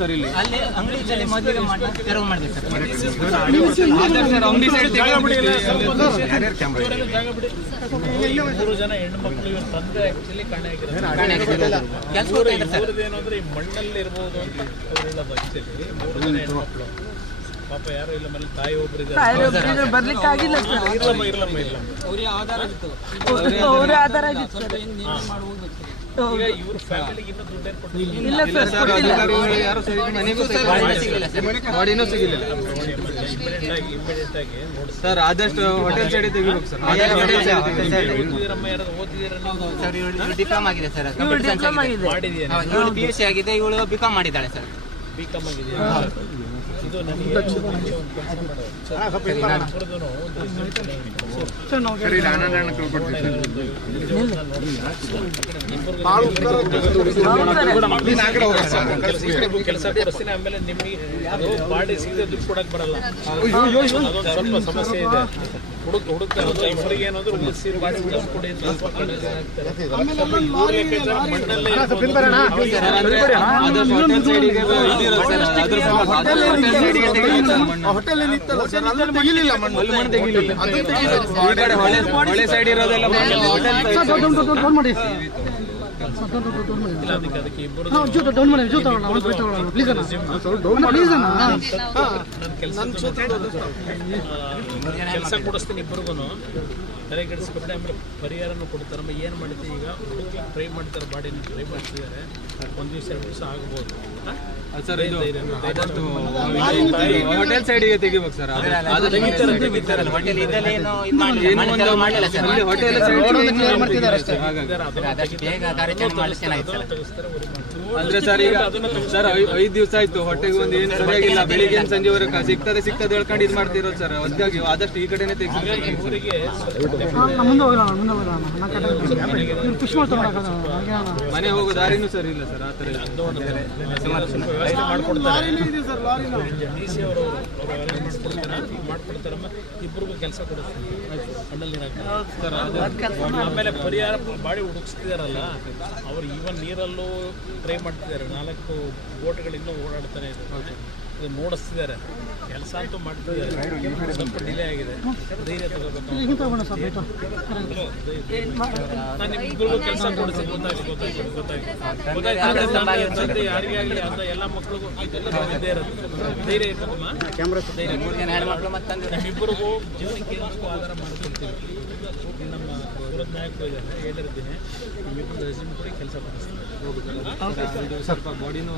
ಅಲ್ಲಿ ಅಂಗಡಿ ಮೊದಲಿಗೆ ಮಾಡಿ ತೆರವು ಮಾಡಿದೆ ಸರ್ ಅಂಗಡಿ ಸೈಡ್ ಮೂರು ಜನ ಹೆಣ್ಣು ಮಕ್ಕಳು ಇವ್ರ ತಂದೆ ಆಕ್ಚುಲಿ ಕಾಣೆ ಆಗಿರೋದು ಕೆಲಸ ಇದ್ದಾರೆ ಸರ್. ಅವ್ರದ್ದು ಏನಂದ್ರೆ ಈ ಮಣ್ಣಲ್ಲಿ ಇರ್ಬೋದು ಅಂತ ಅವರೆಲ್ಲ ಮೂರು ಜನ ಹೆಣ್ಣು ಮಕ್ಕಳು ಪಾಪ ಯಾರು ಇಲ್ಲ ಮೇಲೆ ತಾಯಿ ಒಬ್ರು ಇದ್ದಾರೆ. ಬರ್ಲಿಕ್ಕೆ ಆಗಿಲ್ಲ ಸರ್. ಇರ್ಲಮ್ಮ ಇರ್ಲಮ್ಮ ಇರ್ಲಮ್ಮ ಅವ್ರಿಗೆ ಆಧಾರ ಆಗಿತ್ತು ಸರ್. ಈಗ ಇವ್ರ ಫ್ಯಾಮಿಲಿಗೆ ಇನ್ನೂ ದುಡ್ಡು ಏನ್ ಕೊಟ್ಟಿಲ್ಲ ಇಲ್ಲ ಸರ್ ಕೊಟ್ಟಿಲ್ಲ. ಯಾರು ಸರಿ ಮನೆಗೂ ಸರಿ ಸರ್ ಬಾಡಿನೂ ಸಿಗಿಲ್ಲ. ಇಮಿಡಿಯೇಟ್ ಆಗಿ ಇಮಿಡಿಯೇಟ್ ಆಗಿ ನೋಡಿ. ಸರ್ ಆದಷ್ಟು ಹೋಟೆಲ್ ಸೈಡ್ ತೆಗಿಬೇಕು ಸರ್. ಹೋಟೆಲ್ ಸೈಡ್ ಓದಿದಿರಮ್ಮ ಯಾರಾದ್ರು ಓದಿದಿರ ನೀವು? ಸರ್ ಇವಳು ಡಿಪ್ಲೊಮಾ ಆಗಿದೆ ಸರ್. ಕಂಪ್ಯೂಟರ್ ಡಿಪ್ಲೊಮಾ ಆಗಿದೆ. ಆಗಿದೆ. ಇವಳು ಬಿ ಕಾಮ್ ಸಿ ಆಗಿದೆ. ಇವಳು ಬಿಕಾಮ್ ಮಾಡಿದ್ದಾಳೆ ಸರ್. ಬಿ ಕಾಮ್ ಆಗಿದೆಯಾ ಕೆಲಸ ಆಮೇಲೆ ನಿಮಗೆ ಬಾಡಿ ದುಡ್ಡು ಬರಲ್ಲ ಸ್ವಲ್ಪ ಸಮಸ್ಯೆ ಇದೆ ಹೋಟೆಲ್ ಸರ್ ಮಣ್ಣು. ಮಣ್ಣು ತೆಗಿಲಿಲ್ಲ ಹೊಳೆ ಸೈಡ್ ಇರೋದೆಲ್ಲ. ಹೋಟೆಲ್ ಸೈಡ್ ಇಲ್ಲ ಅದಕ್ಕೆ ಅದಕ್ಕೆ ಇಬ್ಬರು ಕೆಲಸ ಕೊಡಿಸ್ತೀನಿ ಇಬ್ಬರಿಗೂ ತಲೆ ಕೆಡಿಸ್ಕೊಬಿಟ್ಟು ಆಮೇಲೆ ಪರಿಹಾರನೂ ಕೊಡ್ತಾರೆ ಏನು ಮಾಡ್ತೀವಿ ಈಗ ಟ್ರೈ ಮಾಡ್ತಾರೆ ಬಾಡಿನ ಟ್ರೈ ಮಾಡ್ತಿದ್ದಾರೆ ಒಂದು ದಿವಸ ಎರಡು ದಿವಸ ಆಗ್ಬೋದು? ಸರ್. ಇದು ಹೋಟೆಲ್ ಸೈಡಿಗೆ ತೆಗಿಬೇಕು ಸರ್ ಹೋಟೆಲ್ ಏನು ಮಾಡಿಲ್ಲ ಸರ್ ಸೈಡ್ ಹಾಗಾಗಿ. ಆದಷ್ಟು ಬೇಗ ಕಾರ್ಯಾಚರಣೆ ಮಾಡಿದ್ರೆ ಚೆನ್ನಾಗಿತ್ತು ಅಂದ್ರೆ ಸರ್, ಈಗ ಸರ್ ಐದ್ ದಿವಸ ಆಯ್ತು, ಹೊಟ್ಟೆಗೆ ಒಂದು ಏನು ಸರಿಯಾಗಿಲ್ಲ ಬೆಳಿಗ್ಗೆ ಸಂಜೆವರೆಗೆ ಸಿಗ್ತದೆ ಸಿಗ್ತದೆ ಹೇಳ್ಕೊಂಡು ಇದು ಮಾಡ್ತಿರೋದು ಸರ್. ಅದಕ್ಕಾಗಿ ಆದಷ್ಟು ಈ ಕಡೆನೇ ಮನೆ ಹೋಗೋ ದಾರಿನೂ ಸರಿ ಇಲ್ಲ ಸರ್ ಆತರ ಇಬ್ಬರಿಗೂ ಕೆಲಸ ಕೊಡುತ್ತೆ ಆಮೇಲೆ ಪರಿಹಾರ ಬಾಡಿ ಹುಡುಕ್ಸ್ತಿದಾರಲ್ಲ, ಅವ್ರು ಈವನ್ ನೀರಲ್ಲೂ ಟ್ರೈ ಮಾಡ್ತಿದ್ದಾರೆ. ನಾಲ್ಕು ಬೋಟ್ಗಳಿಂದ ಓಡಾಡ್ತಾನೆ ಇದೆ ನೋಡಿಸ್ತಿದ್ದಾರೆ. ಕೆಲಸ ಅಂತೂ ಮಾಡ್ತಿದ್ದಾರೆ. ಸ್ವಲ್ಪ ಡಿಲೇ ಆಗಿದೆ. ಧೈರ್ಯ ತಗೋಬೇಕು ನಾನು ಕೆಲಸ ಕೊಡಿಸಿ ಗೊತ್ತಾಯ್ತು ಗೊತ್ತಾಯ್ತು ಗೊತ್ತಾಯ್ತು. ಗೊತ್ತಾಯ್ತು ತಂದೆ ಯಾರಿಗೆ ಆಗಲಿ ಅಂತ ಎಲ್ಲ ಮಕ್ಕಳಿಗೂ ಇದ್ದೇ ಇರುತ್ತೆ. ಧೈರ್ಯ ಇರ್ತದಮ್ಮ ಧೈರ್ಯ ನಿಮ್ಮಿಬ್ಬರಿಗೂ ಜೀವನಕ್ಕೆ ಆಧಾರ ಮಾಡ್ಕೊಳ್ತೀವಿ ನಮ್ಮ ಸೂರತ್ ನಾಯಕರು ಇದ್ದಾರೆ ಹೇಳಿರ್ತೀನಿ. ನಿಮ್ಮಿಬ್ಬರು ಕೆಲಸ ಕೊಡಿಸ್ತೀನಿ ಇದು ಸ್ವಲ್ಪ ಬಾಡಿನೂ